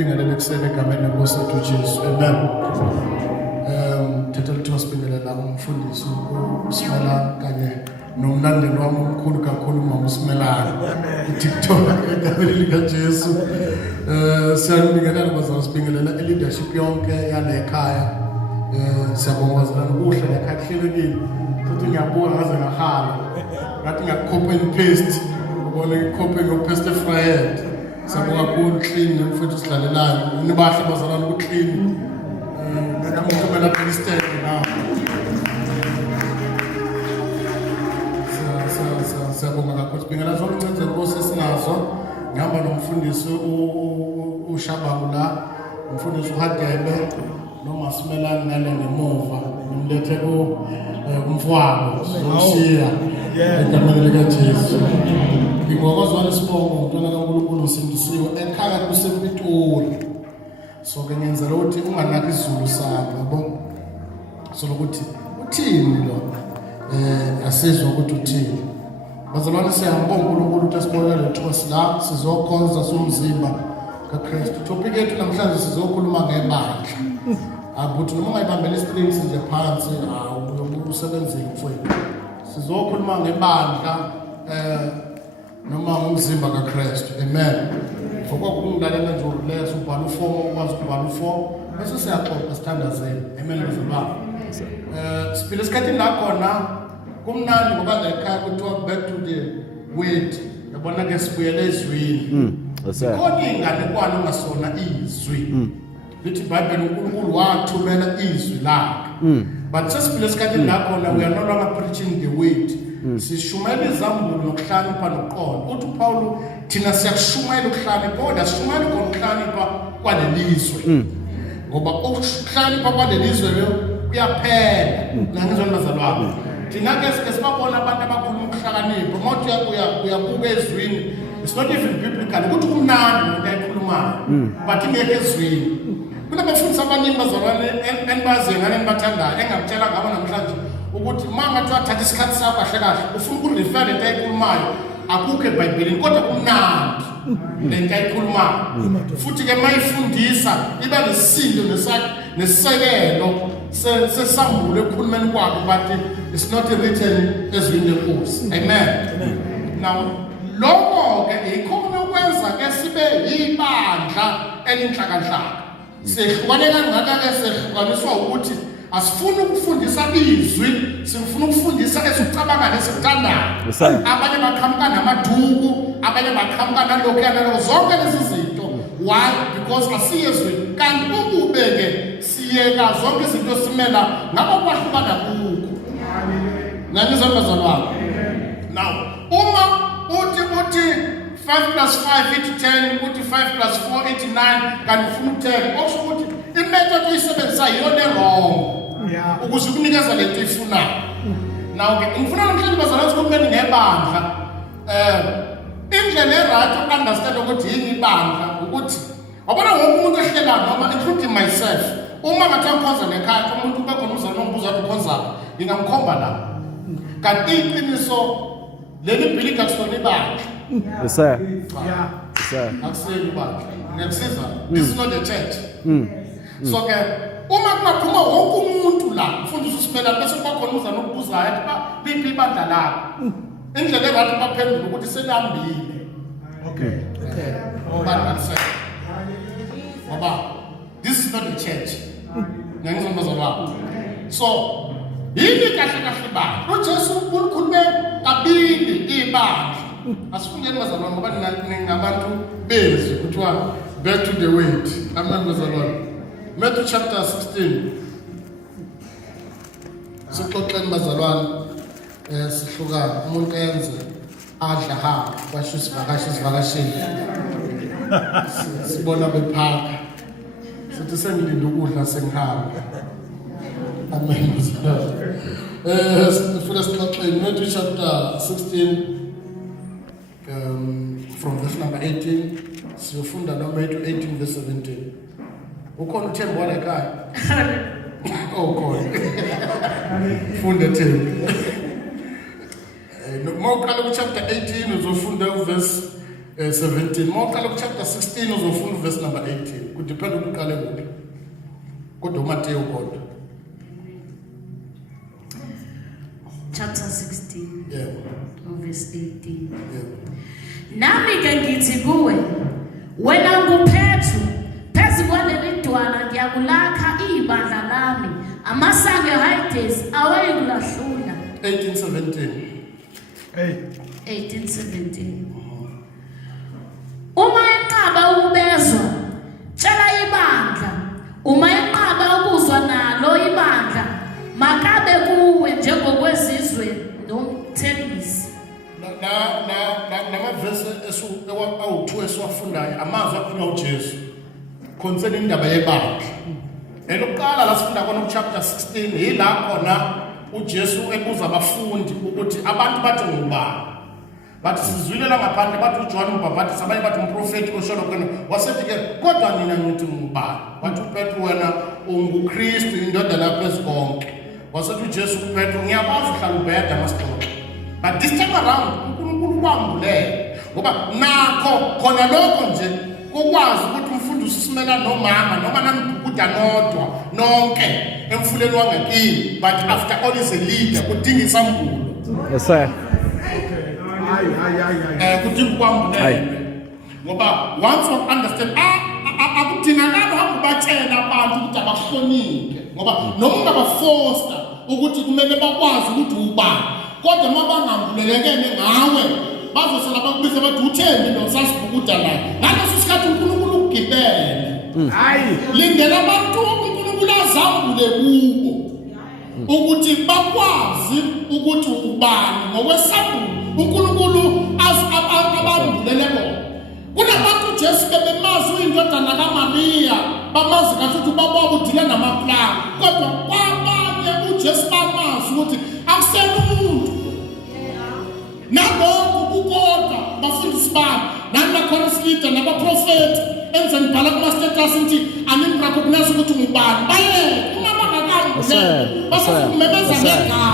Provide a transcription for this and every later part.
Siyakubingelela ekuseni egameni lenkosi yethu uJesu. Amen. Thatha lithuba sibingelela umfundisi uSimelane kanye nomlandeli wami omkhulu kakhulu uMama uSimelane. TikTok egameni likaJesu. Siyakubingelela bazalwane, sibingelela leadership yonke yale ekhaya. Siyabonga bazalwane kuhle lekhaya kuhlelekile. Futhi ngiyabuka ngaze ngahala. Ngathi ngiyacopy and paste. Ubona ngicopy ngopaste friend. Siyabonga kakhulu clean nemfuthu sidlalelayo. Nibahle bazalwane ku clean. Ngakamukela Palestine now. Siyabonga kakhulu sibingelela zonke incenze inkosi esinazo. Ngihamba nomfundisi uShabangu la, umfundisi uHadebe noma Simelane ngale ngemuva. Ngimlethe kumfowabo zomshiya egameni likaJesu. Ngingokuzwana isibongo umntwana kaNkulunkulu usindisiwe ekhaya kusePitori. So ke ngenzela ukuthi unganaki isizulu sakho yabo. So lokuthi uthini lo asizwe ukuthi uthini. Bazalwane siyambonga uNkulunkulu ukuthi asibonele lethuba sila sizokhonza somzimba kaKristu. Topic yethu namhlanje sizokhuluma ngebandla. Abuthi noma ungayibambela istrings nje phansi usebenzile mfowethu. Sizokhuluma ngebandla noma umzimba kaKristu. Amen. Ngokukungilalela nje uleso ubhala uform ukwazi ukubhala uform bese siyaxoxa sithandazeni. Amen bazalwane. Siphila isikhathi la khona kumnandi ngoba la ekhaya kuthiwa back to the word. Yabona ke sibuyele ezwini. Kodwa inganekwane ungasona izwi. Lithi iBhayibheli uNkulunkulu wathumela izwi lakhe. But sesiphila isikhathi la khona we are no longer preaching the word. Sishumela izambulo nokuhlakanipha nokuqonda. Uthi uPaul thina siyakushumayela ukuhlakanipha kodwa sishumayela ukuhlakanipha kwalelizwe. Ngoba ukuhlakanipha kwalelizwe kuyaphela. Nangizona bazalwane. Thina ke sike sibabona abantu abakhuluma ukuhlakanipha. Mothi uyabuka ezwini. It's not even biblical. Ukuthi kumnandi into ayikhulumayo. But ingeke ezwini. Kunabafundisi abaningi bazalwane enibaziyo ngane nibathandayo engakutshela ngabo namhlanje ukuthi mangathi wathatha isikhathi sakho kahle kahle ufuna ukurefer lento ayikhulumayo akukho eBhayibhelini kodwa kumnandi lento ayikhulumayo. Futhi ke mayifundisa iba nesisindo nesisekelo sesambulo ekhulumeni kwakhe but it's not written ezwini lenkosi. Amen. Now lokho ke ikhona ukwenza ke sibe yibandla elinhlakanhlaka. Sehlukane kangaka ke sehlukaniswa ukuthi asifuni ukufundisa izwi, sifuna ukufundisa esicabanga lesikuthandayo. Abanye baqhamuka namaduku, abanye baqhamuka nalokho zonke lezi zinto. Why? Because asiyezwi kanti ukubeke siyeka zonke izinto simela ngabo kwahlukana kuko. Nangizona bazalwane. Now, uma uthi 5 plus 5 equals 10, uthi 5 plus 4 equals 9, kanti ufuna 10. Okusho ukuthi imethod oyisebenzisayo iyona wrong. Ukuze ukunikeza lento ifunayo. Now ke ngifuna namhlanje bazalwane sikhulumeni ngebandla. Indlela erayithi ukunderstand ukuthi yini ibandla ukuthi wabona wonke umuntu ehlela noma including myself. Uma ngathi ngikhonza nekhaya umuntu bekhona uzana nombuza ukukhonza ngingamkhomba la. Kanti iqiniso leli bhilidi akusona ibandla. Yes sir. Yeah. Yes sir. Akuseni ibandla. Ngiyasiza. This is not the church. So ke uma kungaphuma wonke umuntu la ufundisa uSimelane bese kwakhona uzana ukubuza ethi liphi ibandla lakho. Indlela erathi baphendula ukuthi selambile. Okay. Ngoba this is not the church. Ngiyangizwa bazalwane. So yini kahle kahle ibandla. uJesu ukhulume kabili ibandla. Asifundeni bazalwane ngoba ningabantu bezwi kuthiwa back to the word. Amen bazalwane. Matthew chapter 16. Sixoxeni bazalwane sihlukana umuntu enze adla hamba kwasho isivakashini. Sibona bephaka. Sithi sengilinda ukudla sengihamba. Amen bazalwane. Sifuna sixoxeni Matthew chapter 16 from verse number 18 siyofunda noma 18 verse 17. Ukhona uThembo wala ekhaya? Oh God. Funda Thembo. Mawuqala ku chapter 18 uzofunda uverse 17. Mawuqala chapter 16 uzofunda verse number 18. Kudependa ukuthi uqale kuphi. Kodwa uMateyu kodwa. Chapter 16. Yeah. Verse 18. Yeah. Nami ke ngithi kuwe, wena nguPetru, phezu kwaleli dwala ngiyakulakha ibandla lami, amasango eHades awayikulahlula. 18:17. Uma enqaba ukubezwa, tshela ibandla. Uma enqaba ukuzwa nalo ibandla, makabe kuwe njengokwezizwe nomthelisi. Namavesi awu-2 esiwafundayo amazwi akhulunywa uJesu concerning indaba yebandla. Elokuqala la sifunda khona kuchapter 16 yila khona uJesu ebuza abafundi ukuthi abantu bathi ngubani. Bathi sizwile la ngaphandle bathi uJohn uMbhaphathizi, abanye bathi umprofeti osholo khona. Wasethi ke kodwa nina ngithi ngubani? Wathi uPetru wena unguKristu indodana yaphezu konke. Wasethi uJesu kuPetru ngiyakwazi uhlala ubheda masixoxe. But this time around uNkulunkulu kwambulele ngoba nakho khona lokho nje kokwazi ukuthi umfundi usisimela nomama noma nanibhukuda nodwa nonke emfuleni wangakini, but after all is a leader kudinga isambulo. Yes sir. Kudinga kwambulele ngoba once you understand akudingakala hamba batshela abantu ukuthi abahlonike ngoba noma ungabaforce ukuthi kumele bakwazi ukuthi ubani. Kodwa mabangambulelekene ngawe bazosela bakubiza bathi uthembi nosasibhukuda la ngaleso sikhathi uNkulunkulu ugibele. Hayi lindela abantu uNkulunkulu azambule kubo ukuthi bakwazi ukuthi ubani ngokwesambulo uNkulunkulu abambulele bona. Kunabantu Jesu bebemazi uyindodana kaMaria bamazi kahle ukuthi ubaba udila namaplanga, kodwa kwabanye uJesu bamazi ukuthi akusena umuntu. Nalokho kukodwa bafundisi bami nami nakhona isilida nabaprofeti enzeni bhala kuma-status ngithi animrecognize ukuthi ngubani. Uma bangakambulele basakumemeza ngegama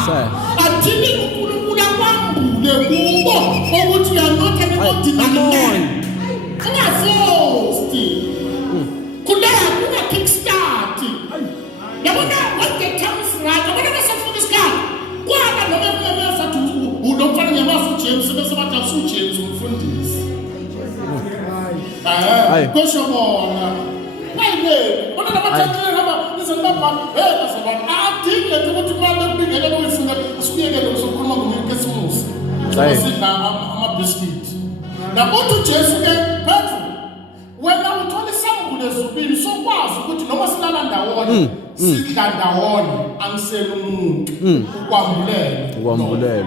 athini uNkulunkulu akwambule kubo ukuthi you are not an ordinary man. Ungafosti kulapho unga-kickstart yabona when the time is right abona basafuna isikhathi kwaba noma kumemeza ulomfana nyamazi uJames bese bathi uJames umfundisi. Kusho bona wayile bona labathathile laba izindaba basabona adinge ukuthi manje kubingele kuyifuna usukuyekele uzokhuluma ngoMkesimusi sidla ama-biscuit. Nakuthi uJesu ke Petru wena uthola isambulo ezubili sokwazi ukuthi noma silala ndawonye sidla ndawonye angisele umuntu ukwambulele.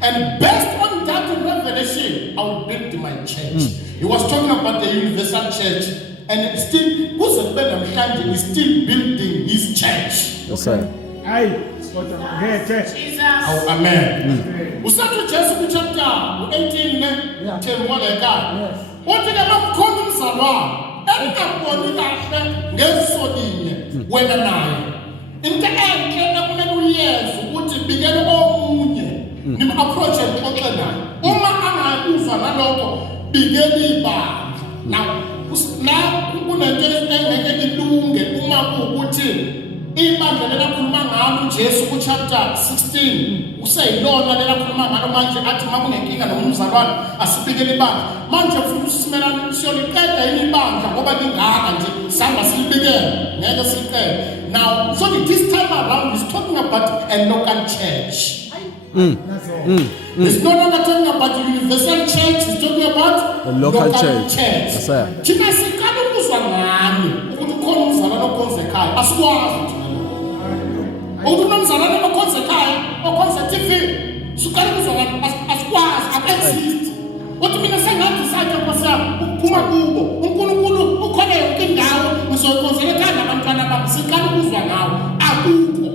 And based on that revelation, I will build my church. He was talking about the universal church, and it's still, he's still building his church. Yes, sir. Jesus. Oh, amen. Usatu Jesu chapter 18 what did I call him Salwa? And I wanted that Gelsoline when I in the end, can I years would begin all nim approach and okena uma ana ufa naloko bigeni ba na kunento engeke ilunge uma ukuthi ibandla lelakhuluma ngalo uJesu ku chapter 16 useyilona lelakhuluma ngalo manje athi makunenkinga nomzalwane asibikele ibandla manje ufuna usimelana siyoliqeda ibandla ngoba lingaka nje samba silibikele ngeke siqede. Now so this time around he's talking about a local church. It's no longer talking about the universal church, it's talking about the local church. Yes, sir. Thina sikala ukuzwa ngani ukuthi khona umzalwane okhonzekayo asikwazi thina. Ukuthi nomzalwane okhonzekayo okhonza TV sikala ukuzwa ngani asikwazi exist. Ukuthi mina sengathi sakhe kwasami ukuphuma kubo uNkulunkulu ukhona yonke indawo ngizokhonzeleka nabantwana bami sikala ukuzwa ngawo akukho.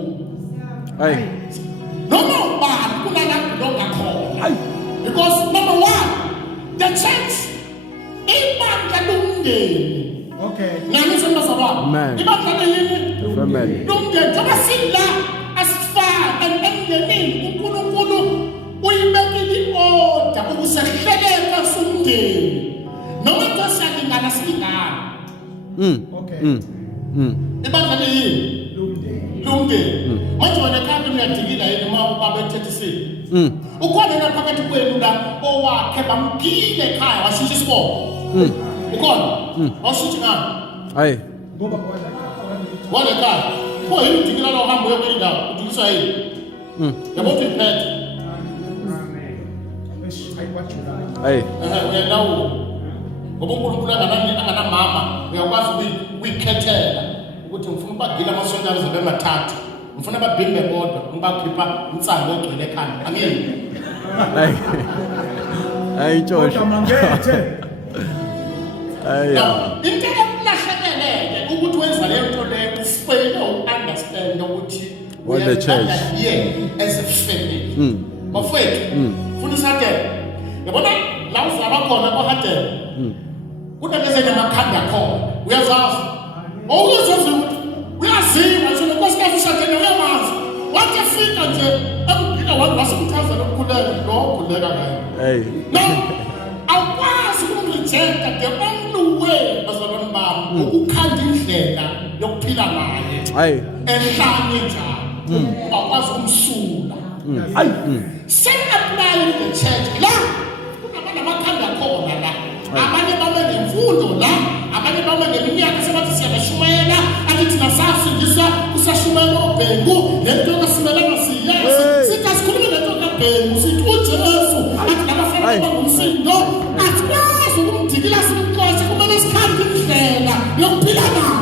Hayi noma ubani kunalapho longakhona because number one the church ibandla lomndeni. Okay nani sembasaba ibandla lelini family lomndeni ngoba sila asifaka emndenini uNkulunkulu uyibekile order ukusehleleka umndeni noma tosiyalingana silingana Okay. ibandla leyini lumndeni manje wena kanti uyadikila yini uma ubaba ethethisile ukhona la phakathi kwenu la owakhe bamgile ekhaya washintsha isibongo ukhona washintsha ngani Hayi. Ngoba wale ekhaya pho yini udikila la uhambe uyokwenye indawo udikiswa yini yabo uthi iphethe Hayi. uyalawo ngoba uNkulunkulu anganamama uyakwazi ukuyikhethela ukuthi ngifuna ubagila amasonto azobe mathathu ngifuna babhimbe bodwa ngibakhipha insando egcwele ekhanda angeni Hayi. Hayi Joshua. Mangethe. Hayi. into ekulahlekeleke ukuthi wenza leyo nto leyo ufeyile uunderstand ukuthi What the church. as a family bafowethu funa usadela yabona la uzaba khona kohadela kunalezenye amakhanda khona uyazazi awuyazazi ukuthi uyaziva nje nkosikazi usadela uyamazi wathi fika nje ekugcina wasimchaza lokukhuleka lokhuleka ngayo Hayi. no awukwazi ukumrejecta the only way bazalwane bami ukukhanda indlela yokuphila naye Hayi. ehlanye njalo ungakwazi ukumsula same-apply in the church la kunabantu abakhanda khona la abanye babe nemfundo la abanye babe neminyaka sebathi siyabashumayela athi thina sasindisa kusashumayela obhengu lento kasimelana siyesi sithi asikhulume lento kabhengu sithi ujesu athi labafana bangumsindo athi yazi ukumdikila simxoshe kumele sikhande indlela yokuphila nayo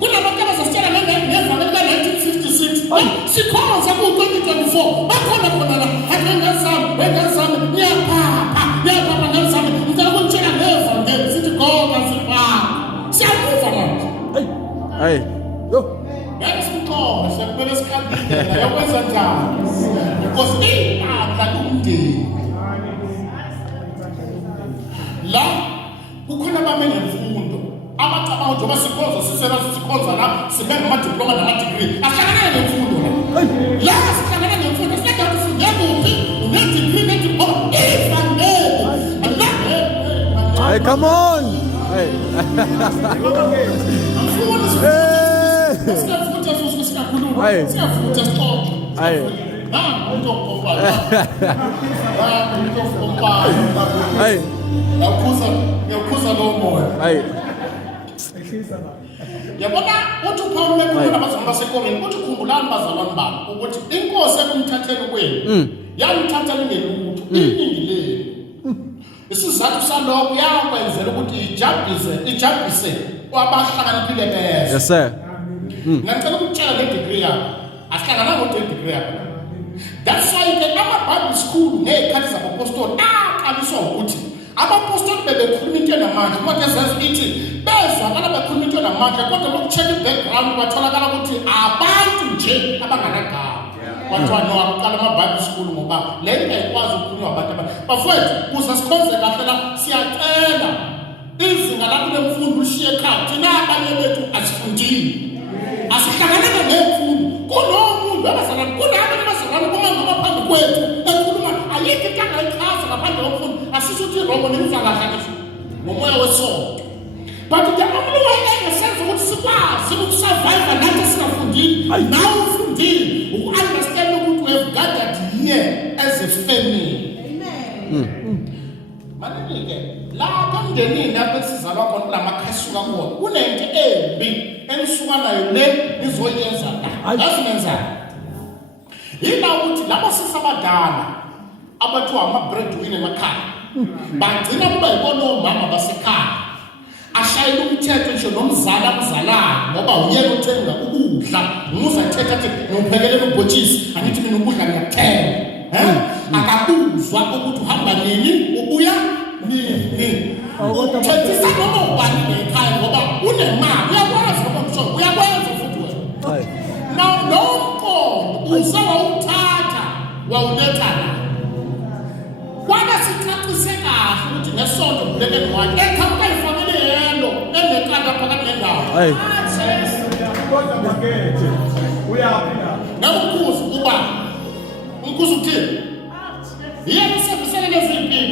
kunabantu abazasitshela ngevangeli ka-1956 sikhoza ku-2024 bakhona khona la engenzami niyaphapha ngenzami ngicela ukunitshela ngevangeli sithi goga siphapha siyamuva manje Hayi. ngeke simqobe siyakumele sikhambe indlela yokwenza njani because ibandla lumndeni la kukhona abame nemfundo abacabanga njengoba sikhonza la sibe ngama-diploma nama-degree ahlangana nemfundo la sihlangana nemfundo sinedati ufunde kuphi une-degree ne-diploma ivangeli Hey, come on. Hey. Hey. siyafutha sixoxe Hey. umuntu okupopayo umuntu okupopayo Hey. ngiyakhuza lowo moya Hey. yabona uthi uPaul bekhuluma nabazalwane baseKorinte uthi khumbulani bazalwane bami ukuthi inkosi ekumthatheni kwenu yamthatha lingelutho iningi lenu isizathu salokho yakwenzela ukuthi ijabulise kwabahlakaniphile bezwe Yes sir. ngicela ukutshela le-degree yakho asihlangana ngo-degree yakho that's why ke ama-bible school ngey'khathi zabapostoli aqaliswa ukuthi abapostoli bebekhuluma into namandla umatezazi ithi bezwakala bekhuluma into namandla kodwa boku-check i-background batholakala ukuthi abantu nje abanganagama kwathiwa no akuqala ama-bible school ngoba le nto ayikwazi ukukhulunywa abantu bafowethu kuze sikhonze kahle la siyacela izinga lakho lemfundo lishiye ekhaya thina abanye bethu asifundile asihlangananga nemfundo kulowo muntu abazalwane kunabanye abazalwane kumangaba phambi kwethu ekhuluma ayikho into angayixhasa ngaphandle komfundo asisho ukuthi irongo nemizalahlanisa ngomoya wesonto but the only way engesenza ukuthi sikwazi ukusurvive nathi singafundile nawe ufundile uku-understand ukuthi we have gathered here as a family manini-ke lapha emndenini apho esizalwa khona kulamakhasuka khona kunento embi enisuka nayo le nizoyenza la yazinenzani yila ukuthi labo sisabadala abathiwa ama-breadwinner emakhaya bagcina kuba yibona omama basekhaya ashayela umthetho nje nomzala amzalayo ngoba uyeke uthenga ukudla nguzathetha athi ngiphekelele ubhotshisi angithi mina ukudla ngiyakuthenga akabuzwa ukuthi uhamba nini ubuya nini uthethisa noma ubani ngekhaya ngoba unemali uyakwazi noma mshongo uyakwenza futhi wena now lo mqondo uzawuthatha wawuletha la kwaba sicacise kahle ukuthi ngesonto kuleke ngwani ekhaya ifamily yelo enekanda phakathi nendawo Kodwa makethe. Uyaphi la? nawukhuza uba umkhuzo uthini yena usebenzele leziphi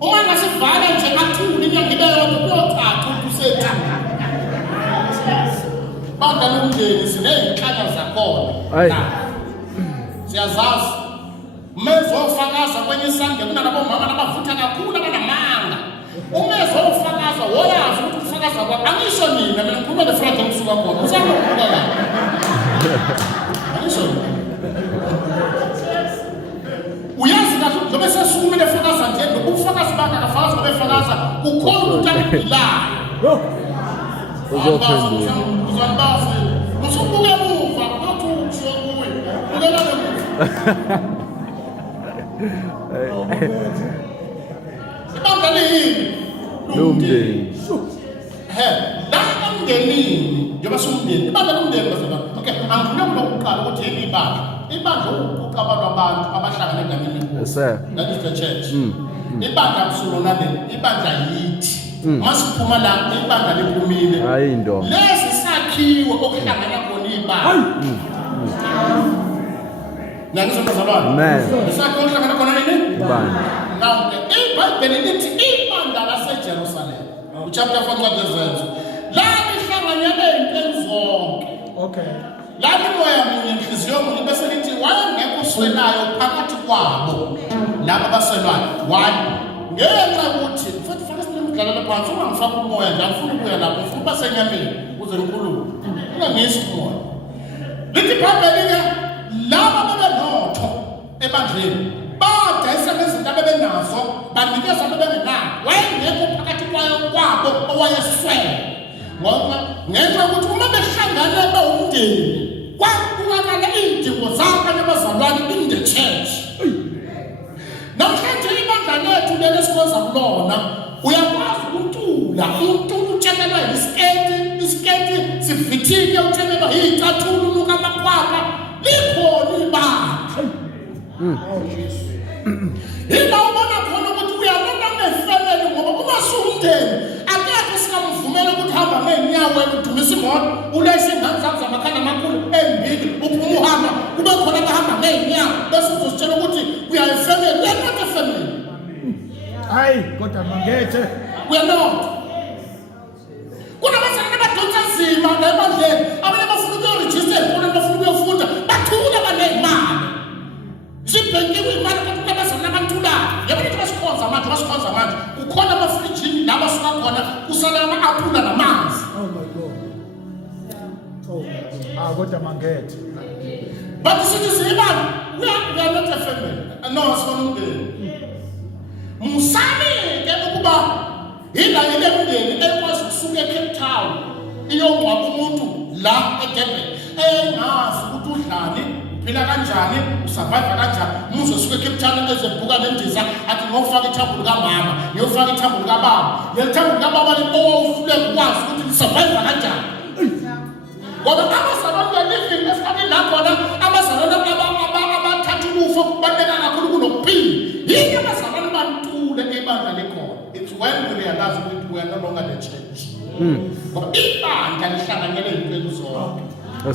uma ngasivala nje athule inyanga ibe yodwa kuyothatha ukusetha banda nomndeni sineyinhlaka zakhona siyazazi umenzo ofakaza kwenye isande kunalabo mama abavutha kakhulu abanamanga umenzo ofakaza woyazi ukuthi ufakaza kwakho angisho mina ngikhuluma nefrage emsuka khona usakubona la angisho uyazi kahle njengoba sesumile efakaza nje ubufakazi bakhe akafakaza befakaza ukhona ukuthi akuphilayo uzophendula uzambazi usubuke emuva ukuthi usho kuwe ukela ibanga lehini Lumndeni. la emndenini njengoba sumndeni ibanga lomndeni bazalwane okay angifuna ukuqala ukuthi yini ibanga ukuquqa abantu abahlangana endaweni enkulu Yes sir. that is the church ibanga kusulona le ibanga yithi masiphuma la ibanga liphumile Hayi ndo. lesi sakhiwo okuhlangana khona ibanga Nangizobazalwane. Amen. Isakhiwo okuhlangana khona yini? Ibandla. Now the iBhayibheli lithi ibandla laseJerusalem. Chapter 4 verse. La lihlanganyele izinto zonke. Okay. La limoya munye inhliziyo munye bese lithi wayengekho uswelayo phakathi kwabo. Laba baswelayo. Why? Ngenxa ukuthi futhi fanele simdlalele phansi ungangifaka umoya nje afuna ukuya lapho ufuna basenyameni uze ngikhulume. Ungangisi umoya. Lithi iBhayibheli ke laba bebenotho ebandleni badayisa izinto abebenazo banikeza abebengenayo wayengekho phakathi kwabo owayeswele ngoba ngenxa ukuthi uma behlangana bawumndeni kwakubonakala izidingo zabo abazalwane in the church. Namhlanje ibandla lethu leli sikwenza kulona uyakwazi ukuntula umuntu utshekelwa isiketi sivithike utshekelwa izicathulo nuka amakhwapha likhona ibandla. Yila ubona khona ukuthi uyabona ngefamily ngoba uma sumndeni akekho singamvumela ukuthi hamba ngenyawo udumisa imoto ulese ingane zakho zamakhanda amakhulu embili uphuma uhamba kube khona abahamba ngenyawo bese uzositshela ukuthi uyayifamily uyakho family. Hayi kodwa mangethe We are not. Kunabazali abadonsa nzima nebandleni abanye bafuna ukuregister khona bafuna ukuyofunda bathula banemali. Sibhenkiwe imali kodwa kunabazali abanthulayo. Yabona ukuthi basikhonza manje kukhona amafrijini la basuka khona kusala ama-aphula namanzi. Oh my God. Oh my God. Kodwa mangethe But sithi siyibani we are not a family. No asifuna Musani ke ukuba ila ile mndeni ekwazi ukusuka eCape Town iyongcwaba umuntu la eDurban engazi ukuthi udlani uphila kanjani usurvive kanjani muzo suka eCape Town ezebhuka lendiza athi ngofaka ithambulu kamama ngiyofaka ithambulu kababa yelithambulu kababa owufule ukwazi ukuthi usurvive kanjani ngoba abazalwane living esikhathini la khona abazalwane abathatha ubufo kubandeka kakhulu kunokuphila yini abazalwane bantule ebandla lekhona. It's when we realize that we are no longer the church. Ngoba ibandla lihlanganyele izinto zonke.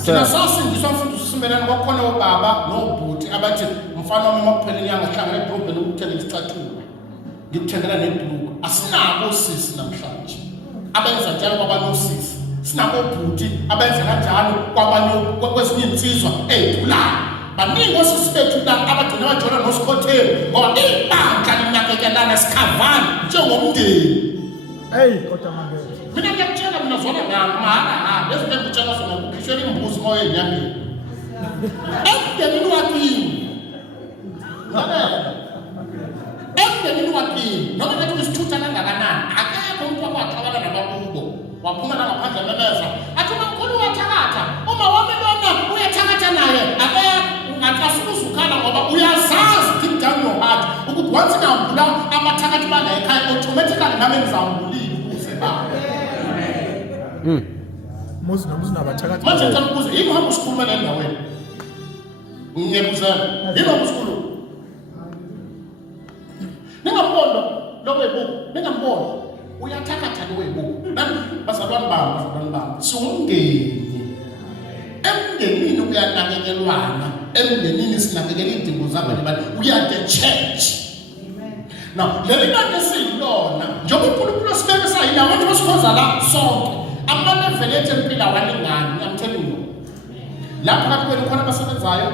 Thina sasindiswa mfundisi simelana kwakhona obaba nobhuti abathi mfana wami makuphela inyanga sihlangane edrobheni ukuthela isicathulo ngikuthengela nebhuluku asinabo sisi namhlanje abenza njalo kwabanosisi sinabo bhuti abenza kanjalo kwabanye kwezinye insizwa ezithulayo baningi osisi bethu la abagcina bajona nosikhotheni ngoba ibandla linakekelana sikhavana njengomndeni. hey kodwa mangethe Mina ngiyakutshela mina zona ngiyamahhala lezi zinto engikutshela zona ukukhishela imbuzi moya enyameni emndenini wakini emndenini wakini noma ngathi uyisithutha kangakanani akekho umuntu wakwaxabana nabakubo waphuma la ngaphandle memeza athi umkhulu uyathakatha uma wami lona uyathakatha naye ungaqasula uzukhala ngoba uyazazi deep down your heart ukuthi once ngambula amathakathi bangayikhaya automatically nami ngizambulile ukuze baba muzi nabathakathi manje ngicela ukubuza yini uhamba usikhuluma le ndaweni ngiyakuzana yini uhamba usikhuluma ningambona lo webuku ningambona uyathakatha lo webuku bazalwane bami siwumndeni emndenini uyanakekelwana emndenini sinakekela idingo zakho nemali. We are the church. Now, leli bantu esiyilona njengoba uNkulunkulu sibeke sayina abantu basikhonza la sonke. Ama-level ethu empilo awalingani, I'm telling you. Lapho kathi kwenu khona abasebenzayo,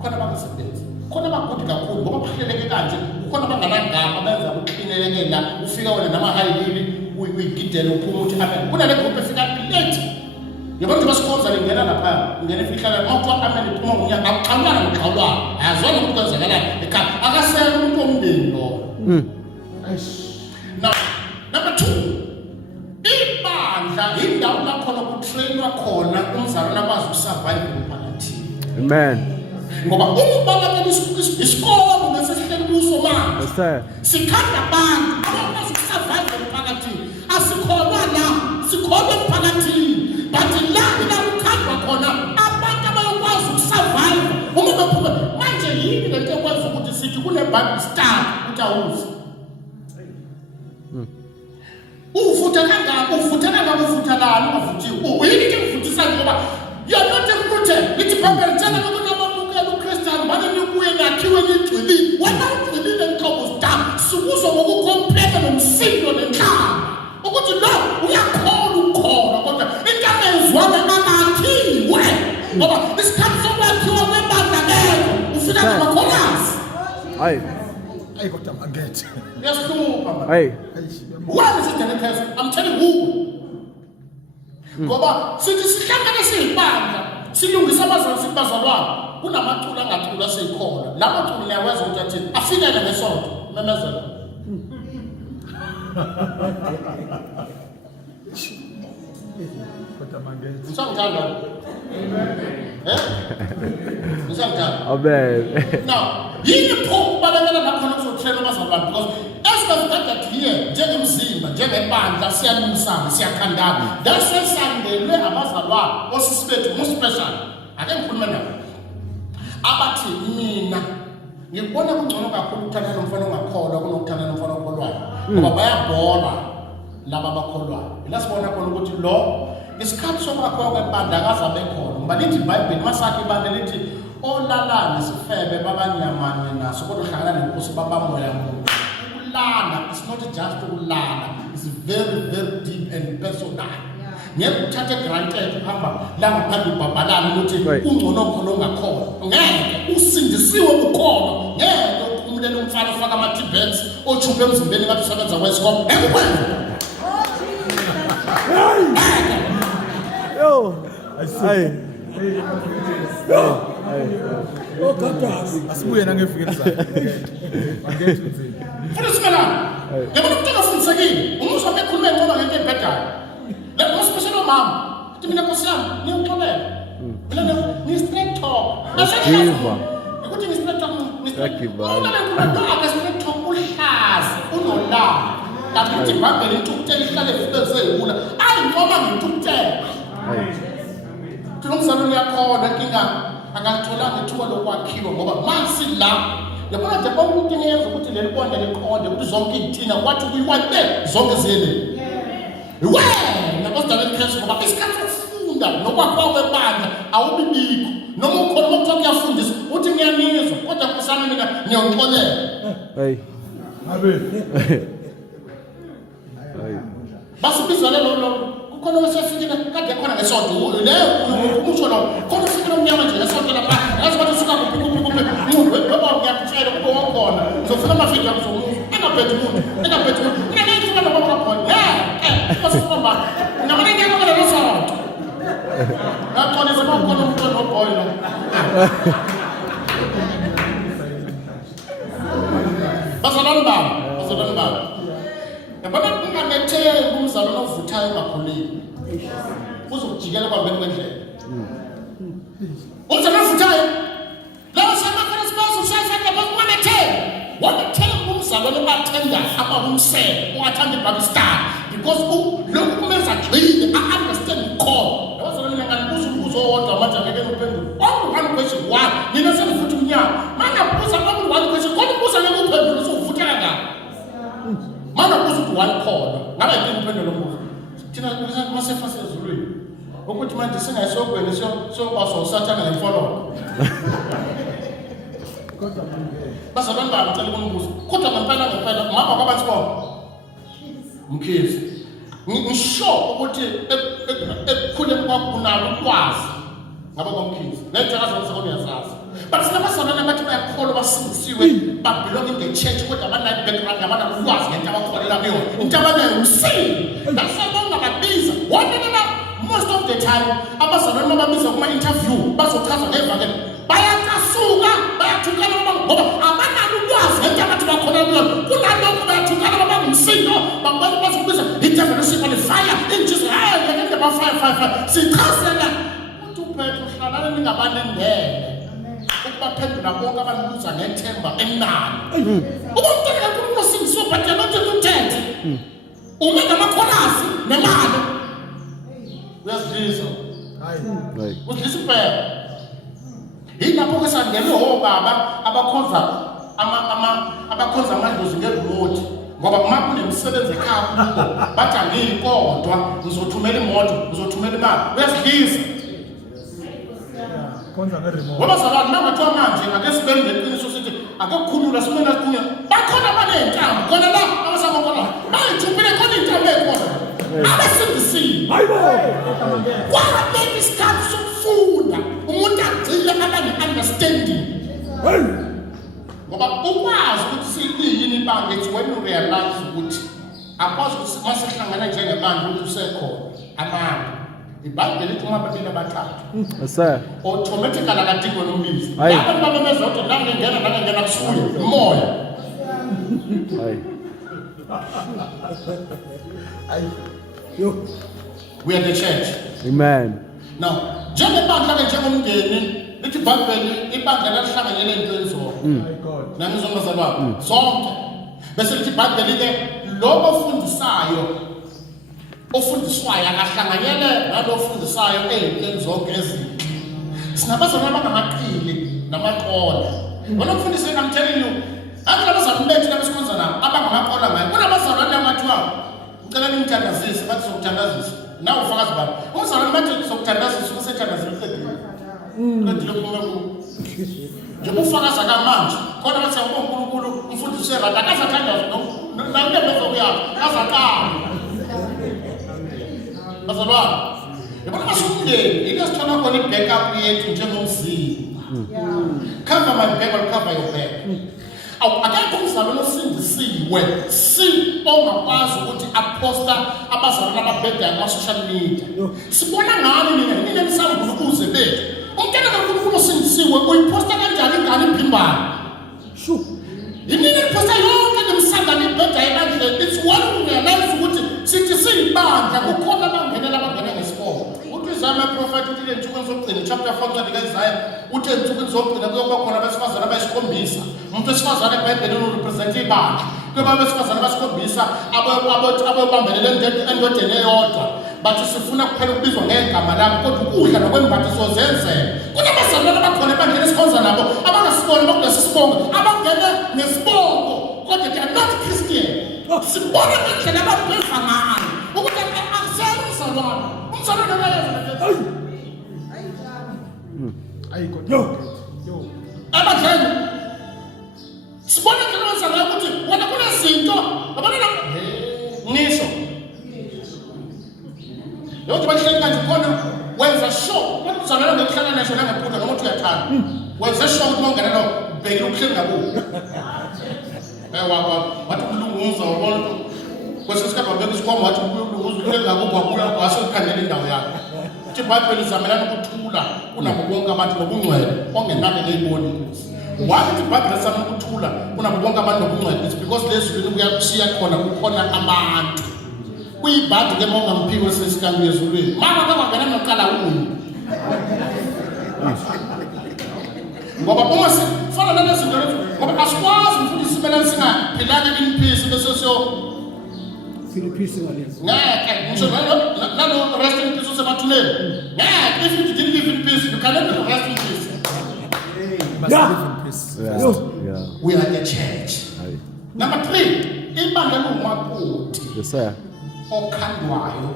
khona abangasebenzi. Khona abagudi kakhulu ngoba bahleleke kanje, ukhona abanganagama benza ukuklinelekela, ufika wena nama-high-heel, uyigidele uphuma uthi amen. Kunale group efika late. Yabona nje basikhonza lengena lapha, ngene efihlala mawuthiwa amen uphuma ngunyaka, akuxhawulana ngoxhawulana. Ayazona ukuthi kwenzakalani ekhaya. Akasele umuntu omndeni lo. Now, number 2. Ibandla indawo la khona kutrainwa khona umzalwane akwazi ukusurvive emphakathini. Amen. Ngoba ukubala isikolo nesihleli kuso manje. Yes sir. Sikhanda abantu abakwazi ukusurvive emphakathini. Asikholwa la, sikholwa emphakathini. But la ukhandwa khona abantu abayokwazi ukusurvive. Uma baphuma manje yini lento ekwazi ukuthi sithi kule Bible start utawuzi. Uvutha kangaka uvuthalana ungavuthiwe. Uyini ke uvutisa ngoba you are not rooted. Lithi Bible tshela ukuthi abamukela uKristu bani nikuye nakhiwe ligcwili. Wena ugcwilile inqobo zidala. Sikuzwa ngokucomplete nomsindo nenhlamba. Ukuthi lo uyakholwa ukukhona kodwa into ayizwana akakhiwe. Ngoba isikhathi sokwakhiwa kwebandla lelo ufika namakholasi. Hayi. Hayi kodwa magethe. Uyasihlupha manje. Hayi. Why is it the I'm telling you. Ngoba sithi sihlangane siyibandla silungisa abazalwane kunamaculo angaculo asekhona la maculo niyakwazi ukuthi athini afikele ngesonto memezela Kodwa magethe. Ngisangithanda ngisangithanda Amen. Now yini pho balekela nakhona kuzotrain abazalwane because as here njengemzimba njengebandla siyalungisana siyakhandana dasesandelwe abazalwane osisibethu mo special ake ngikhuluma nabo abathi mina ngibona kungcono kakhulu ukuthanda nomfana ongakholwa kunokuthanda nomfana okholwayo ngoba bayabhola laba abakholwayo lasibona khona ukuthi lo isikhathi sokwakhiwa kwebandla akazabe khona ngoba lithi iBhayibheli masakhe ibandla lithi olalana sifebe babanyamanye naso kodwa uhlangana nenkosi babamoya muntu. It's not just ulana, it's very, very deep and personal. Ngeke uthathe granted uhamba la ngaphandle ubhabhalana ukuthi ungcono khona ongakhona. Ngeke usindisiwe ukukholwa. Ngeke umlelo umfana ufaka ama-Tibets ochuba emzimbeni ngathi usebenza weSCOP. Ekwenza. Yo. Hayi. Oh Katasi. Asibuye nangefikeni zakhe. Magethe nzima. Funa simelana. Yabona ukuthi akafundisekile. Umusha bekhuluma ngcono ngento ebhedayo. La special mama. Ukuthi mina Nkosi yami ngiyixolela. Mina ni straight talk. Giva. Ukuthi ni straight talk ni straight. Giva. Una straight talk uhlazi unolaka. Kanti iBhayibheli lithi ukutela ihlale fubeze yula. Ayinqoma ngikuthela. Umzalwane uyakhona inkinga akalitholanga ithuba lokwakhiwa ngoba manje la yabona nje bonke ukuthi niyenza ukuthi leli bonde liqonde ukuthi zonke ithina kwathi kuyiwale zonke ziyele wena kodwa lekheso ngoba isikhathi sokufunda nokwakhiwa kwebandla awubibikho noma ukhona ukuthi kuyafundisa uthi ngiyanizwa kodwa kusami mina ngiyonxolela Hey. Abe. Hayi. basibiza lo khona wesifikile kade khona ngesonto le umusho lo khona ufikile umnyama nje ngesonto lapha yazi bathi suka kuphi ngoba ngiyakutshela kube wonkhona uzofika amavidiyo akuzomuva engaphethe umuntu mina ngiyifuna ngoba khona basifamba ngamanye nyaka ngale lesonto ngaqonisa bakhona umuntu noboy lo bazalwane bami yabona kungamethe umzalwane ovuthayo ngakhulini uzokujikela kwambeni kwendlela umzalwane ovuthayo lawo samakhona sibazi ushayisa ngapha kungamethe wakuthela umzalwane obathanda abahumsele ongathanda iBhayibheli star because lokhu kumenza gxile understand call yabazalwane nganibuza umbuzo owodwa manje ngeke uphendule only one question why nina senifutha umnyaka manje ubuza only one question kodwa ubuza ngeke uphendule usuvutha kangaka mana kuthi one khona ngabe yini imphendolo mbuzo thina masefase ezulwini ukuthi manje singasogwele sobaso usathana ngemfoloko. Kodwa manje. Bazalwane bami ngicela ukumbuza. Kodwa ngempela ngapha kwabantu bonke. Mkhizi. Ngisho ukuthi ekukhuleni kwakho unalo ukwazi ngaba komkhizi. Nethakazo lesakho uyazazi. But sinabazalwane abathi bayakholwa basindisiwe babelong in the church kodwa abanayo background abanayo ukwazi ngento abakholela kuyo. Into abanayo umsini. That's why bangababiza. Most of the time abazalwane babiza kuma interview bazochaza ngevangeli. Bayacasuka bayathukana ngoba abanalo ukwazi ngento abathi bakholela kuyo. Kunalokho bayathukana babangumsindo bazokubiza intervention on fire in Jesus. Ngeke ba-fire. Sichazela ukuthi uphethe uhlalane ningabalindele. Ukubaphendula bonke abanuza ngethemba emnandi. Ukumteka kumuntu osindisiwe but you're not uthethe. Uma ngamakholasi nemali. Uyazizwa. Hayi. Udlisa impela. Yilapho ke sangene obaba abakhonza amadlozi ngeremote. Ngoba uma kunemsebenzi ekhaya bathi angikodwa ngizothumela imoto ngizothumela imali. Uyazidlisa. Konza ngeremote. Ngoba salani nabathiwa manje ake sibene leqiniso sithi akakhulula simena kunya bakhona abanentambo khona la abasabakhona bayithupile khona intambo ekhona abasindisiwe Hayibo. kwabeka isikhathi sokufunda umuntu agcile abane-understanding ngoba ukwazi ukuthi siyini ibanga ethi when you realize ukuthi akwazi ukuthi masihlangana njengemanje ukuthi usekhona amanga ibhayibheli lithi uma babili abathathu Yes sir. automatically akadingwe nombizi Hayi. abantu babemeza ukuthi nangengena kusuye umoya. Hayi. Yo. We are the church. Amen. Now njengebandla ke njengomndeni lithi ibhayibheli ibandla lalihlanganyele entweni zonke My God. nangizongazalwa zonke bese lithi ibhayibheli ke lo ofundiswayo akahlanganyele nalo ofundisayo ey'ntweni zonke ezinhle. Sinabazalwane abangamaqili namaqola. Wona umfundisi I'm telling you, abazalwane bethu labesikhonza nabo abangamaqola ngayo. Kunabazalwane abathiwa ngicela nimthandazise bathi sokuthandazisa. Nawe ufakazi baba. Umzalwane bathi sokuthandazisa usethandazile uqedile. Uqedile kuphuma ku. Njengoba ufakaza kamanje khona bathi uNkulunkulu umfundisi rada akazathandaza nawe lezo kuyapha azaqala. Bazalwane yabona masumndeni into sithona khona i-backup yethu njengomzimba. Cover my back or cover your back. Akekho umzalwane osindisiwe ongakwazi ukuthi aposta abazalwane ababhedayo kuma-social media. Sibona ngani nina nisangula ukuze bethu umntana kaNkulunkulu osindisiwe uyiposta kanjani ingane iphimbayo. Yinini liposta yonke nemsanga nebhedayo ebandleni. It's one realize ukuthi sithi siyibandla kukhona abangenela abangena ngesibongo. Isaiah prophet uthi le nsuku zokugcina chapter 4 ncwadi kaIsaiah uthi ensukwini zokugcina kuyoba khona abesifazane abayisikhombisa. Umuntu wesifazane eBhayibhelini urepresent ibandla. Kuyoba abesifazane abasikhombisa ababambelele endodeni eyodwa. Bathi sifuna kuphela ukubizwa ngegama lakho kodwa ukudla nokwembathiso zenzele. Kunabazalwane abakhona ebandleni esikhonza nabo abangasiboni bokulesi sibongo abangena nesibongo kodwa they are not Christian. Sibona ngendlela ababheva ngayo ukuthi akusele umzalwane. Umzalwane akayazi. Hayi God. Yo. Abadlali sibona ngendlela abazalwane ukuthi wena kunezinto abana ngisho yonke bahleli kanje khona wenza sure umzalwane ngekuhlangana naso nangephutha noma uthi uyathanda wenza sure ukuthi mawungenela ubhekile ukuhleli ngakubo wathi ukulunguza wabona kwese sikaba beke isikhomba wathi ukulunguza ukuhleli ngakubo wabuya wasekukhandela indawo yakho uthi iBhayibheli zamelana ukuthula kunabo bonke abantu nobungcwele ongenalo leyiboni wathi iBhayibheli zamelana ukuthula kunabo bonke abantu nobungcwele because lezulu kuyakushiya khona kukhona abantu kuyibhadi ke mongamphiwe sesikantu ezulwini mama kangangena noqala unye ngoba uma sifana nalezinto ngoba asikwazi mfundisi simela singaphilanga in peace bese Philippines ngale. ngeke ngisho nalo rest in peace usemathuleni ngeke if you didn't live in peace you cannot rest in peace. Must live in peace. Yeah. We are the church. Hayi. Number 3 ibandla lomakoti Yes sir. okhandwayo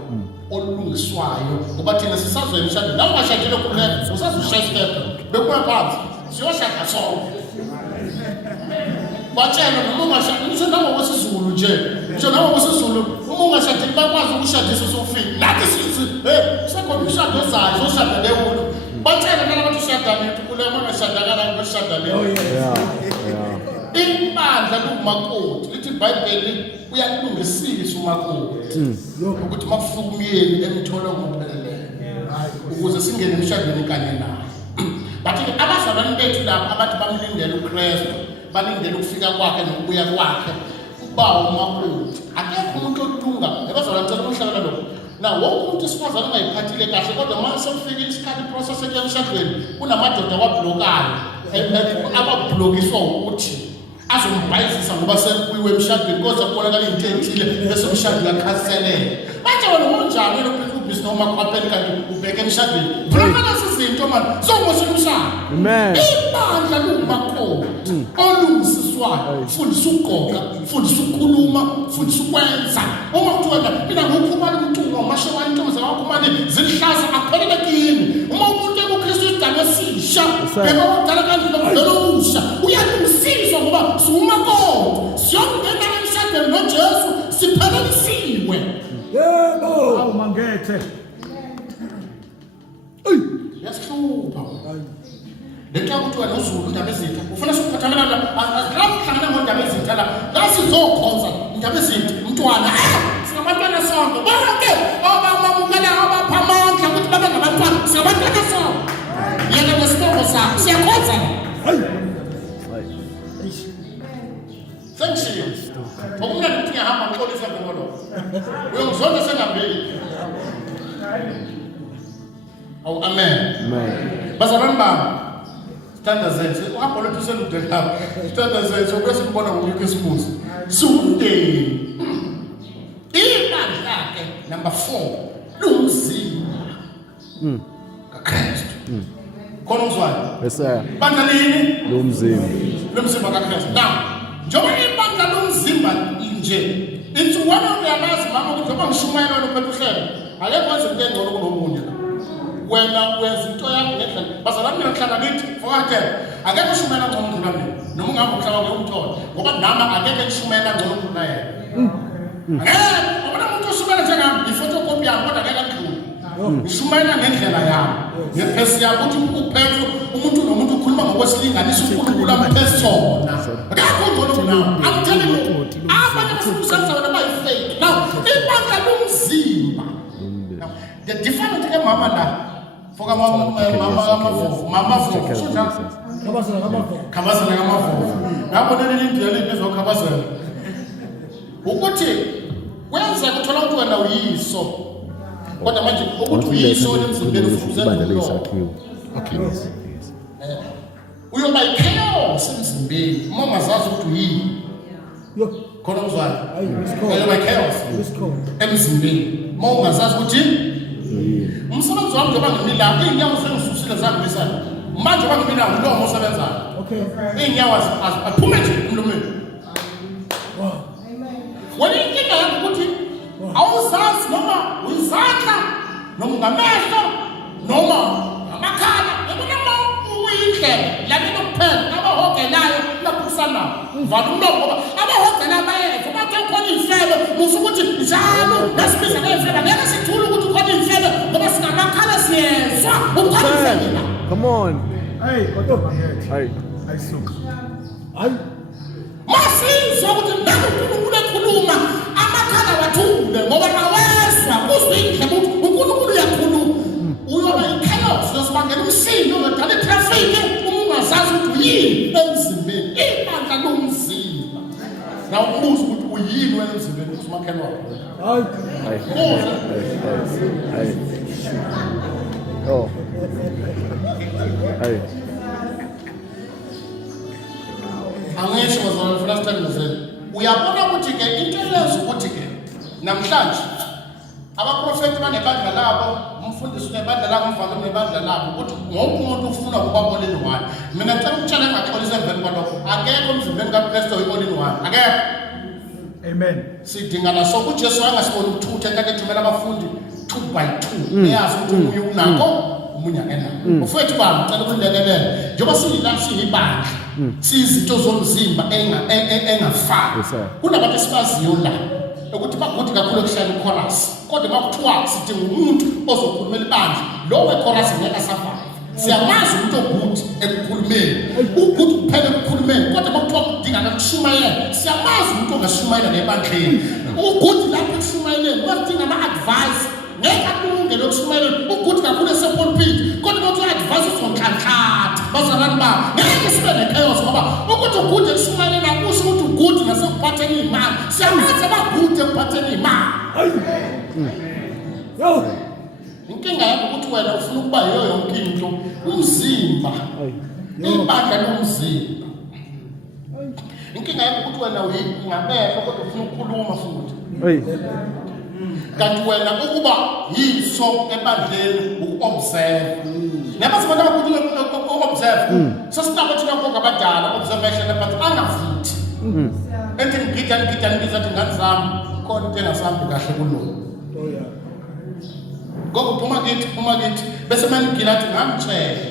olungiswayo ngoba thina sisazoya emshadweni la ungashadile kuphela usazoshaya bekuya phansi siyoshada sonke batshela noma ungashadile ngisho nangokwesiZulu nje ngisho nangokwesiZulu uma ungashadile bakwazi ukushadisa usufika nathi sithi sekhona umshado ozayo uzoshada lewulo batshela nalabantu ushadane kule ungashadakala ngoshadane ibandla lumakoti lithi iBhayibheli uyalungisisa umakoti ukuthi makufika umyeni emthola ngokupheleleyo ukuze singene emshadweni kanye naye bathi abazalwane bethu lapha abathi bamlindele uKristu balindele ukufika kwakhe nokubuya kwakhe uba umakoti akekho umuntu odunga abazalwane cela umhlabela lokho na wonke umuntu isifazane ungayiphathile kahle kodwa mase ufika isikhathi process emshadweni kunamadoda wablokayo abablokiswa ukuthi azombhayizisa ngoba sekuyiwe emshadweni kodwa kubonakala into ethile bese umshado yakhanseleka manje wena unjani lokho ubhizi noma kwaphela kanti ubheke emshadweni phela sizinto manje sokungosha umshado Amen. ibandla lumakoti olungisiswayo fundisa ukugqoka fundisa ukukhuluma fundisa ukwenza uma kuthiwa mina ngokukhuluma umculo wamashewa intombi zawakhumane zilihlaza akuphelele kini uma umuntu ekuKristu idalwe esisha beba udala kanti lokuvela usha uyalungisiswa ngoba siumakoti siyongena emshadweni noJesu siphelelisiwe Yebo. Awu mangethe. yasihlupha lento ukuthi wena uZulu indaba ezinto ufuna ukuphathamela asilazi kuhlangana ngendaba ezinto la sizokhonza indaba ezinto umntwana sinabantwana sonke bonke abamamukela abaphamandla ukuthi babe ngabantwana sinabantwana sonke yena nesibongo sakhe siyakhonza sengishiyo okumnandi ukuthi ngihamba ngixolisa ngolo uyongizonda sengambili awu amen bazalwane bami standard zethu uhambo lwethu selude lapha standard zethu bese kubona ngokuthi isibuzi siwumndeni ibandla ke number 4 lumzimba kaKristu khona uzwayo Yes sir. bandla lini Lumzimba kaKristu now njengoba ibandla lomzimba nje ithi wena uyalazi mama ukuthi ngoba ngishumayela lokho uhlelo akekho wenza into engcono kunomunye wena wenza into yakho ngendlela bazalwane mina ngihlala nithi fokatela akekho ushumela ngcono kuno mina noma ungabe uhlala ngomthola ngoba nami akekho ushumela ngcono kuno yena ngoba umuntu ushumela njengami iphotocopy yami kodwa akekho ngidlula ngishumela ngendlela yami ngephesi yami ukuthi uphethe umuntu nomuntu ukhuluma ngokwesilinganiso ukhulula umphesi sona akekho ngcono kuno I'm telling you abanye basebenza wena bayifake now ibandla lomzimba the different ke mama la foka mama khabazela ngamavovo ngabona lelindlela libizwa khabazela ukuthi kwenza kuthola ukuthi wena uyiso kodwa manje ukuthi uyiso emzimbeni ufuze isakhiwo. okay uyoba ichaos emzimbeni uma ungazazi ukuthi uyini Yo. khona uzwana Ayi, uyoba chaos emzimbeni uma ungazazi ukuthi umsebenzi wami njengoba ngimila iy'nyawo sengisusile zangimisana manje oba ngimila umlomo osebenzayo Okay. iy'nyawo aphume nje emlomeni wena inkinga yakho ukuthi awuzazi noma uyizandla noma ungamehlo noma amakhala noma uyindlela lamina kuphela abahogelayo laphukusanayo vala umlomo ngoba abahogela bayethu bathe khona iy'hlelo musa ukuthi njalo lasibiza ngey'hlelo ngeke sithule ukuthi khona iy'hlelo ngoba singamakhala siyezwa ukukhonisela. Come on. Hey, kodwa mangethe. Hey. Ayisuka. Hayi. Masizwa ukuthi nakuNkulunkulu ekhuluma amakhala wathule ngoba nawezwa kuzwe indlela ukuthi uNkulunkulu uyakhuluma uyoba ichaos losibangela umsindo ngadala itraffic uma ungazazi ukuthi uyini emzimbeni ibandla lomzimba na ubuza ukuthi uyini wena emzimbeni ukuthi umakhelwane Hey. Oh. Hey. angisho bazalwane funa sithandazele uyabona ukuthi ke into eyenza ukuthi ke namhlanje abaprofeti banebandla labo umfundisi unebandla labo umfana unebandla labo ukuthi wonke umuntu ufuna ukuba all in one mina ngicela ukutshela engaxolisa emveni kwalokho akekho emzimbeni kaKristu oyi-all in one akekho Amen. sidinga naso uJesu angasiboni ukuthutha kanti ethumela abafundi 12 2 by 2 uyazi ukuthi umunye unakho umunye akenakho ufethu bami ngicela ukulekelela njengoba siyibandla siyizinto zomzimba engafani kunabantu esibaziyo la ukuthi bagude kakhulu ekushayeni chorus kodwa makuthiwa sidinga umuntu ozokhulumela ibandla lo we-chorus ngeke asavale siyamazi umuntu ogude ekukhulumeni ugude kuphela ekukhulumeni kodwa makuthiwa kudinga nokushumayela siyamazi umuntu ongashumayela nebandleni ugude lapho ekushumayeleni uyadinga ama-advice ngeke akulungele ukushumayela ugude kakhulu esepulpit kodwa makuthiwa advice uzonhlanhlatha bazalwane bami ngeke sibe ne-chaos ngoba ukuthi ugude ekushumayeleni akusho ukuthi ugude nasekuphatheni iy'mali siyamazi abagude ekuphatheni iy'mali inkinga yakho ukuthi wena ufuna ukuba yiyo yonke into umzimba ibandla lomzimba inkinga yakho ukuthi wena uyingabehlo kodwa ufuna ukukhuluma futhi kanti wena ukuba yiso ebandleni uku-observe nabathi abantu abakuthi uku-observe sesitaba thina konke abadala observation but angafuthi ethi ngigida ngibiza athi ngani zami khona into engasambi kahle kulo ngoba phuma kithi bese manigila athi ngamtshela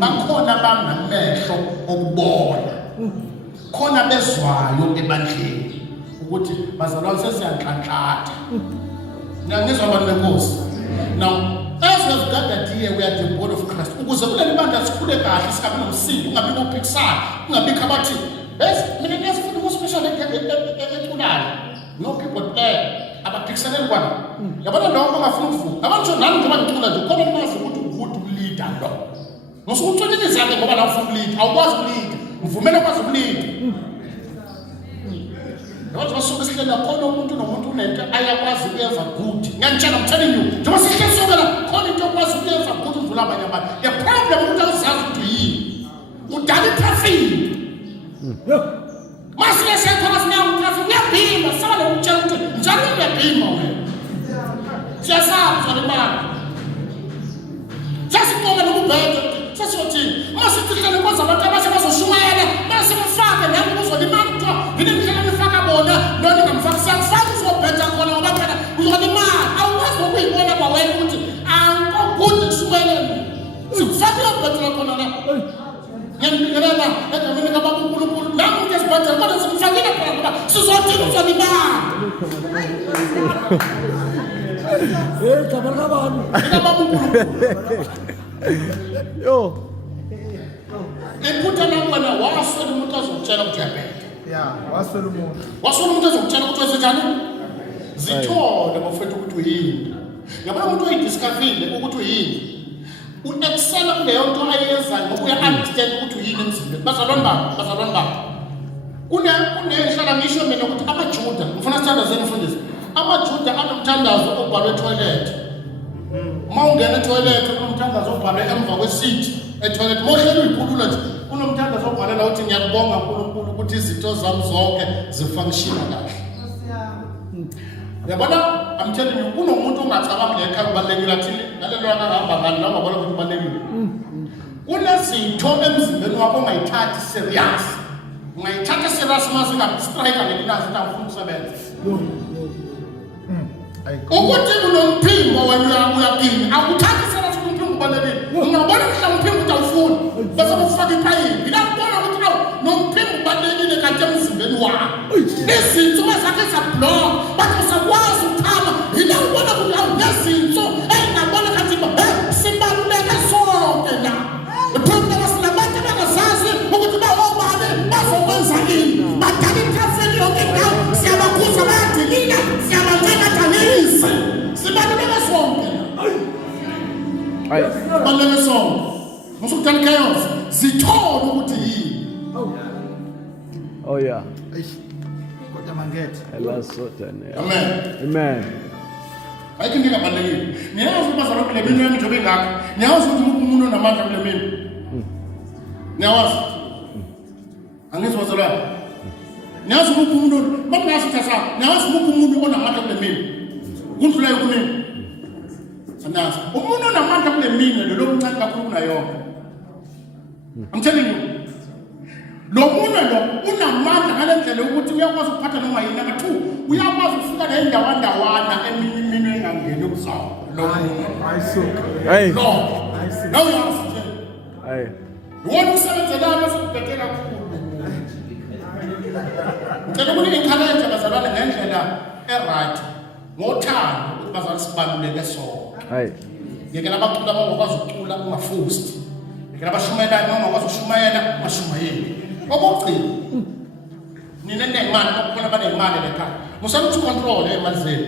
bakhona abanamehlo okubona khona bezwayo ebandleni ukuthi bazalwane sesiyanhlanhlatha ngiyangizwa abantu benkosi now as we have gathered here we are the body of Christ ukuze kuleli bandla sikhule kahle singabi nomsindo ungabi ngophikisana ungabikho abathi bese mina ngiyafuna ukuspecial eculayo no people there abaphikisaneni kwami yabona lokho bangafuna ukuvuka abantu nami njengoba ngicula nje khona mazi ukuthi ugude uleader lo musuku uthulile izakhe ngoba la ufuna uleader awukwazi uleader uvumela ukwazi uleader Njengoba basuke sihlela khona umuntu nomuntu unento ayakwazi ukuyeva good ngiyantshela I'm telling you njengoba sihle sonke la khona into okwazi ukuyeva good udlula abanye abantu the problem ukuthi awuzazi ukuthi yini udala itraffic Masile sekhona sinawo traffic uyabhima saba lokutshela ukuthi njalo uyabhima wena siyasazi zona imali sasibonga nokubheka sasiyothini masithikele kwazi abantu abasha bazoshumayela bese mfake nami kuzolimala kuthiwa yini ndlela nifaka bona nona ngamfaka siyakufaka uzobhetha khona ngoba phela uzolimala awukwazi ukuyibona kwawena ukuthi angikude kushumayeleni sikufaka uyobhethela khona la ngiyabingelela egameni kaBabuNkulunkulu nami ngiyazibhathela kodwa sikufakile phela ngoba sizothini uzolimala Cabanga abantu. Yo. Iphutha nakwena waswela umuntu azokutshela ukuthi uyabheka. Yeah, waswela umuntu. Waswela umuntu azokutshela ukuthi wenzenjani? Zithole bafethu ukuthi uyini. Yabona umuntu oyidiscoverile ukuthi uyini. U-excel kuleyo nto ayenzayo ngoba uya-understand ukuthi uyini emzimbeni. Bazalwane bami. Kunehlala ngisho mina ukuthi amaJuda, ngifuna sithandazeni mfundisi. AmaJuda anomthandazo obhalwe etoilet. Uma ungena etoilet kunomthandazo obhalwe emva kwesithi etoilet. Mohlelo uyikhulula nje. Kunomthandazo obhalwe la uthi ngiyakubonga uNkulunkulu ukuthi izinto zami zonke zifunction kahle. Yabona I'm telling you kunomuntu ongacabanga ekhaya kubalekile athi ngalelo akahamba ngani la ngabona ukuthi kubalekile. Kunezinto emzimbeni wakho ongayithathi serious. Ungayithatha serious mase ngastrike ngekinazi ukuthi awufuni ukusebenza. Ukuthi kunomphimbo wena uyakini awuthathi serious umphimbo kubalekile. Ungabona mhlawumbe umphimbo ukuthi awufuni bese ufaka iphayini. Ngiyabona ukuthi awu nomphimbo kubalekile kanti emzimbeni wakho. Izinto mazakhe zablock bathi sakwazi ukukhama yila ubona ukuthi awu nezinto engabona kanti sibaluleke sonke la. Uphinde basilabantu abangazazi ukuthi bawobani bazokwenza ini. Badala itraffic yonke indawo siyabakhuza bayadilika siyabancela dalisi. Sibaluleke sonke la. Sibaluleke sonke. Musukudala chaos. Zithole ukuthi yini. Oh yeah. Kodwa mangethe. Amen. Ayikho into engabalulekile. Niyazi bazalwane kule mina yami njobe ngakho. Niyazi ukuthi umuntu onamandla kule mina. Niyazi. Angizwa bazalwane. Niyazi ukuthi umuntu bangazi thasa. Niyazi ukuthi umuntu onamandla kule mina. Kundlulayo kumina. Anazi. Umuntu onamandla kule mina lo mncane kakhulu kunayona. I'm telling you. Lo muntu lo unamandla ngalendlela ukuthi uyakwazi ukuphatha noma yini ama 2 uyakwazi ukufika la endawana eminye engangeni ukuzawo Hey. No. No yazi. Hey. Wona usebenzela amasibhedlela kakhulu. Ngicela ukuthi encourage abazalwane ngendlela eright ngothando ukuthi bazali sibaluleke sonke. Hey. Ngeke abacula abangakwazi ukucula ungafusti. Ngeke abashumayela abangakwazi ukushumayela ungashumayeli. Okugcina nina nemali okukhona banemali lekhaya. Musakuthi control imali zenu.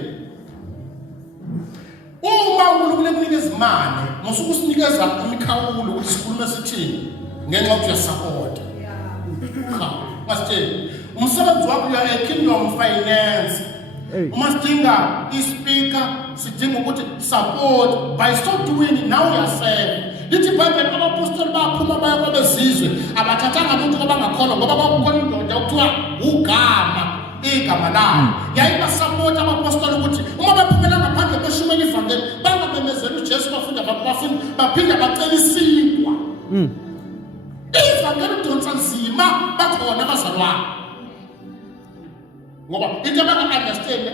Uma uNkulunkulu ekunikeza imali, musuku usinikeza imikhawulo ukuthi sikhulume sithini ngenxa yokuthi uyasupport. Cha, masithe umsebenzi wakho uya eKingdom Finance. Uma sidinga ispeaker, sidinga ukuthi support by so doing now yourself. Lithi iBhayibheli abapostoli baphuma baya kwabezizwe abathathanga abantu abangakholwa ngoba bakukhona indoda okuthiwa ugama igama layo yayiba support abapostoli ukuthi uma baphumela ngaphandle kweshumela ivangeli bangabemezela uJesu bafunda baphinda bacela isinkwa. Ivangeli udonsa nzima bakhona abazalwane ngoba into abanga-understand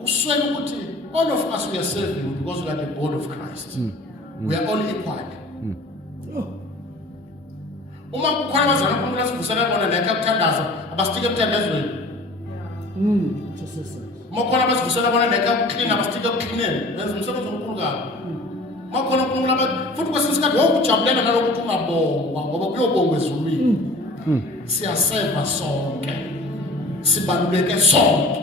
kuswela ukuthi all of us we are serving because we are the body of Christ. We are all equal. Uma kukhona abazalwane kumele sivusele bona nekho ukuthandaza abasitike emthandazweni. Uma kukhona abasivusela bona nekho ukuclean abasitike ukuklineni benza umsebenzi omkhulu kabi. Uma kukhona uNkulunkulu abantu futhi kwesinye isikhathi wokujabulela nalokuthi ungabongwa ngoba kuyobongwa ezulwini. Siyaseva sonke. Sibaluleke sonke.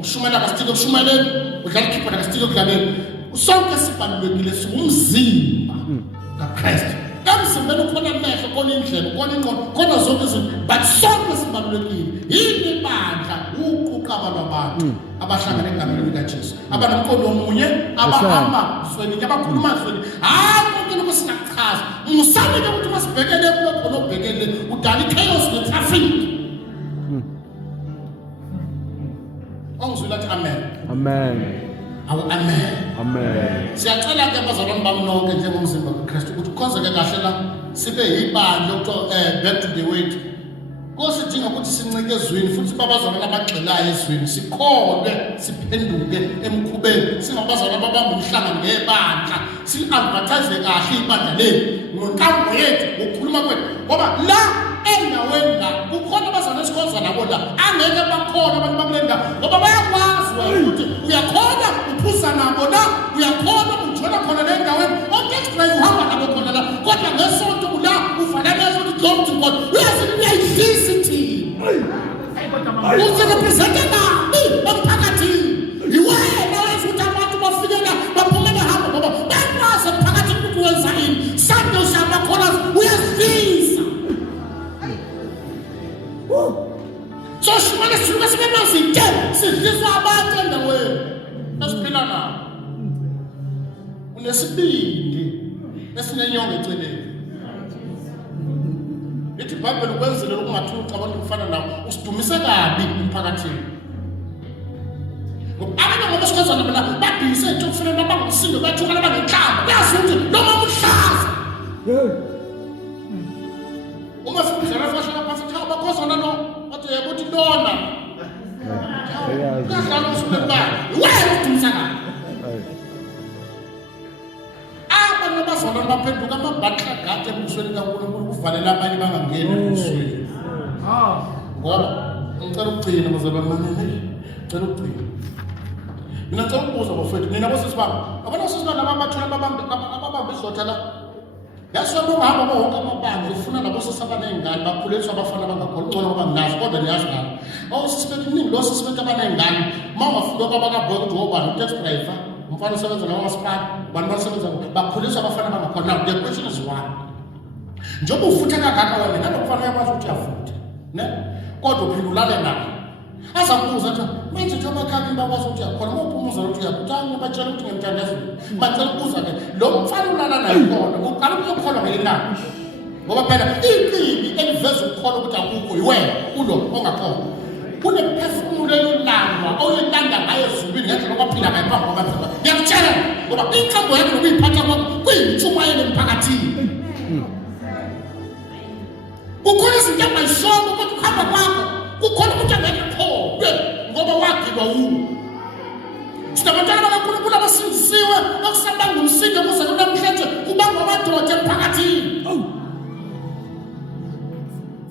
Ushumela kasitike ushumeleni, udlala ikhipha kasitike udlaleni. Sonke sibalulekile siwumzimba kaKristu. Kamzimbeni khona amehlo, khona indlebe, khona inqondo, khona zonke izinto, but sonke sibalulekile. Yini ibandla uquqa abantu abahlangana egameni likaJesu. Abanomqondo omunye, abahamba zweni, abakhuluma zweni. Hayi konke lokho singachaza. Musamike ukuthi masibhekele kulo khona obhekele udala ichaos netraffic. Ongizwela athi amen. Amen. Amen. Amen. Siyacela ke abazalwane bami nonke njengomzimba kaKristu ukuthi kukhonzeke kahle la sibe yibandla ukuthi back to the weight. Kosidinga ukuthi sincike ezweni futhi babazalwane abagxilayo ezweni sikholwe siphenduke emkhubeni singabazalwane babamba umhlangano ngebandla si-advertise kahle ibandla lethu ngonkambo yethu ngokukhuluma kwethu ngoba la endaweni la kukhona abazalwane esikhonza nabo la angeke bakhona abantu bakulendawo ngoba bayakwazi ukuthi uyakhona uphuza nabo la uyakhona ujona khona le ndaweni okeextra uhamba nabo khona la kodwa ngesonto la ufanele ukuthi glory to God uyayidlisiti uzirepresente nami emphakathini iwena wenza ukuthi abantu bafike la baphume behamba ngoba bakwazi emphakathini ukuthi wenza ini sande ushamba khona uyazivisa. So shumane sisuke sibe mazinde sidliswa abantu endaweni esiphila nabo. Unesibindi esinenyongo eceleni. Lithi iBhayibheli ukwenzela ukungathuki abantu kufana nabo usidumise kabi emphakathini. Abantu ngoba sikhozana bona badise etofuna nabangisindo bathuka nabangenhlamba bayazi ukuthi noma umhlaza. Uma sikuzela fashana phansi cha bakhozana no bathi yakuthi lona. Kahlala usulela. Wena udumisa kabi. Abantu abazalwane baphenduka amabhatla gade ebusweni kaNkulunkulu kuvalela abanye bangangeni ebusweni. Ngoba ngicela ukugcina bazalwane bami. Ngicela ukugcina. Mina ngicela ukubuza bafethu nina bosisi bami. Abona sisi bami ababathola ababamba izotha la. Yasho bahamba bonke amabandla ufuna nabo sesabanengane bakhuleliswa abafana bangakholwa ngcono ngoba nginazi kodwa niyazi ngani. Sisibeke iningi lo sisibeke abanengane mawafika kwabakaboy ukuthi wobani utaxi driver umfana osebenza namasipala bantu basebenza bakhuliswa abafana bangakholwa. Now the question is why? Njengoba ufutha kangaka wena nanokufana yakwazi ukuthi uyafutha ne kodwa uphindulale naye azakubuza athi manje njengoba khaki bakwazi ukuthi uyakhona ngokuphumuza ukuthi uyakutanga batshela ukuthi ngemthandazweni bacela ukubuza ke lo mfana ulala naye khona uqala ukukholwa ngelana ngoba phela iqini eliveza ukukholwa ukuthi akukho yiwena ulo ongakhona kunephefumulo elilanga oyilanda ngayo ezulwini ngendlela okwaphila ngayo phambi kwabazalwane. Ngiyakutshela ngoba inkambo yakho nokuyiphatha kwakho kuyintshumayelo emphakathini. Kukhona izinto angayishongo kodwa ukuhamba kwakho kukhona ukuthi angeke kholwe ngoba wagilwa wuwo. Sinabantwana bakaNkulunkulu abasindisiwe umsindo kuze kunamhlanje kubanga amadoda emphakathini.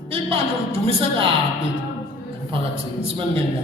Ibandla lidumise kabi emphakathini. Simene ngene.